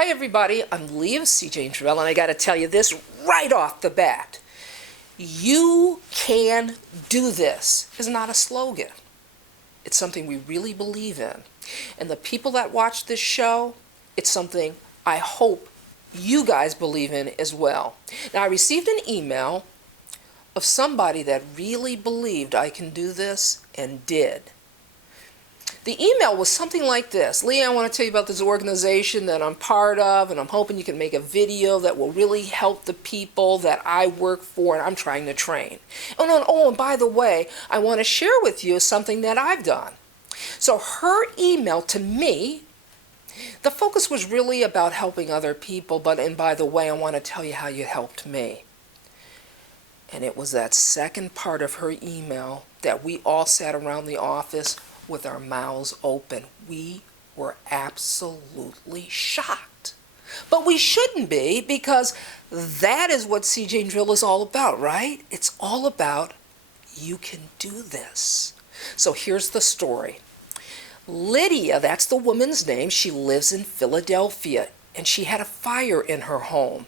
Hi everybody, I'm Leah, seejanedrill, and I got to tell you this right off the bat. You can do this is not a slogan. It's something we really believe in. And the people that watch this show, it's something I hope you guys believe in as well. Now, I received an email of somebody that really believed I can do this and did. The email was something like this: Leah, I want to tell you about this organization that I'm part of, and I'm hoping you can make a video that will really help the people that I work for and I'm trying to train. And by the way, I want to share with you something that I've done. So her email to me, the focus was really about helping other people, and by the way, I want to tell you how you helped me. And it was that second part of her email that we all sat around the office with our mouths open. We were absolutely shocked. But we shouldn't be, because that is what seejanedrill is all about, right? It's all about you can do this. So here's the story. Lydia, that's the woman's name, she lives in Philadelphia, and she had a fire in her home.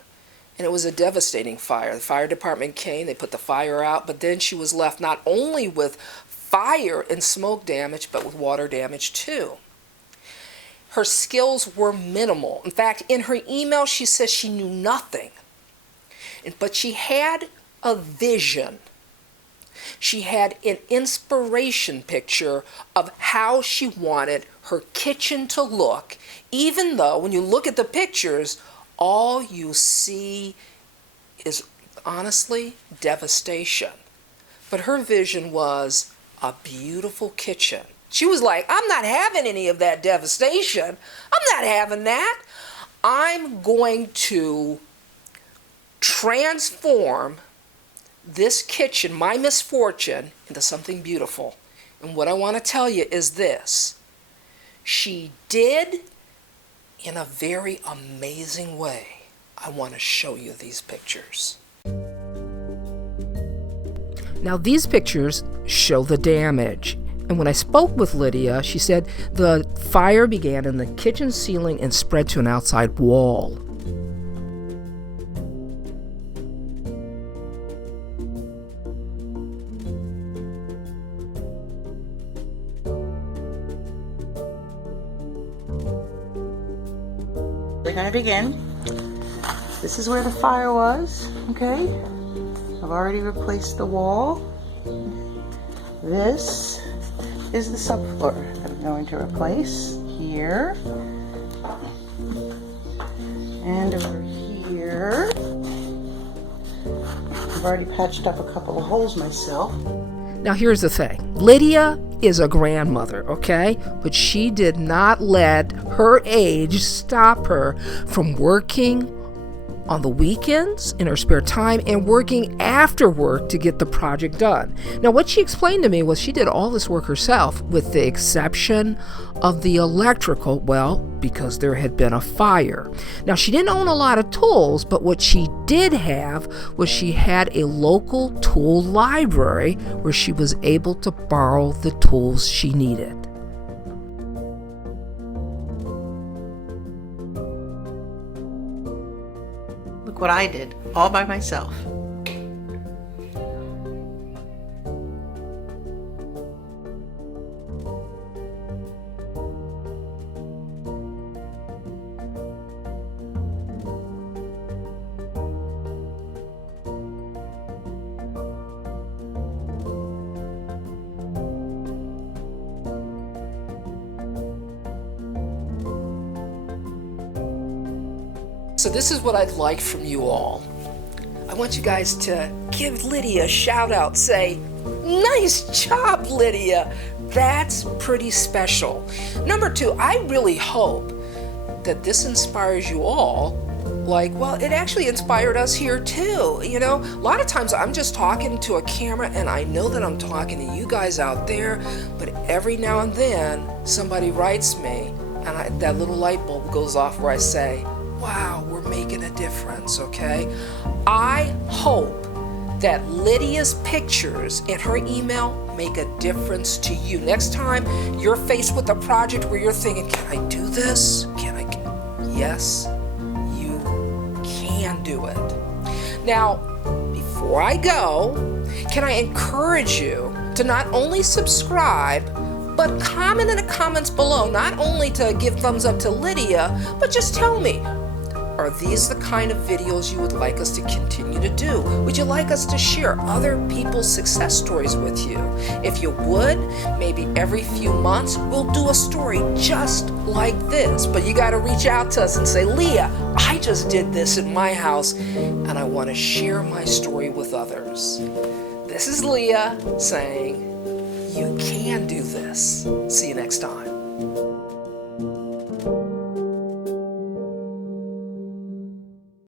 And it was a devastating fire. The fire department came, they put the fire out, but then she was left not only with fire and smoke damage, but with water damage too. Her skills were minimal. In fact, in her email, she says she knew nothing. But she had a vision. She had an inspiration picture of how she wanted her kitchen to look, even though when you look at the pictures, all you see is honestly devastation. But her vision was a beautiful kitchen. She was like, I'm not having any of that devastation. I'm not having that. I'm going to transform this kitchen, my misfortune, into something beautiful. And what I want to tell you is this: she did in a very amazing way. I want to show you these pictures. Now, these pictures show the damage. And when I spoke with Lydia, she said the fire began in the kitchen ceiling and spread to an outside wall. We're going to begin. This is where the fire was, okay? I've already replaced the wall. This is the subfloor that I'm going to replace here. And over here, I've already patched up a couple of holes myself. Now here's the thing. Lydia is a grandmother, okay? But she did not let her age stop her from working on the weekends, in her spare time, and working after work to get the project done. Now, what she explained to me was she did all this work herself, with the exception of the electrical, well, because there had been a fire. Now, she didn't own a lot of tools, but what she did have was she had a local tool library where she was able to borrow the tools she needed. Look what I did, all by myself. So this is what I'd like from you all. I want you guys to give Lydia a shout out. Say, nice job, Lydia. That's pretty special. Number two, I really hope that this inspires you all. It actually inspired us here too. You know, a lot of times I'm just talking to a camera and I know that I'm talking to you guys out there, but every now and then somebody writes me and that little light bulb goes off where I say, wow, we're making a difference, okay? I hope that Lydia's pictures in her email make a difference to you. Next time you're faced with a project where you're thinking, can I do this? Yes, can do it. Now, before I go, can I encourage you to not only subscribe, but comment in the comments below, not only to give thumbs up to Lydia, but just tell me, are these the kind of videos you would like us to continue to do? Would you like us to share other people's success stories with you? If you would, maybe every few months we'll do a story just like this. But you got to reach out to us and say, Leah, I just did this in my house and I want to share my story with others. This is Leah saying, you can do this. See you next time.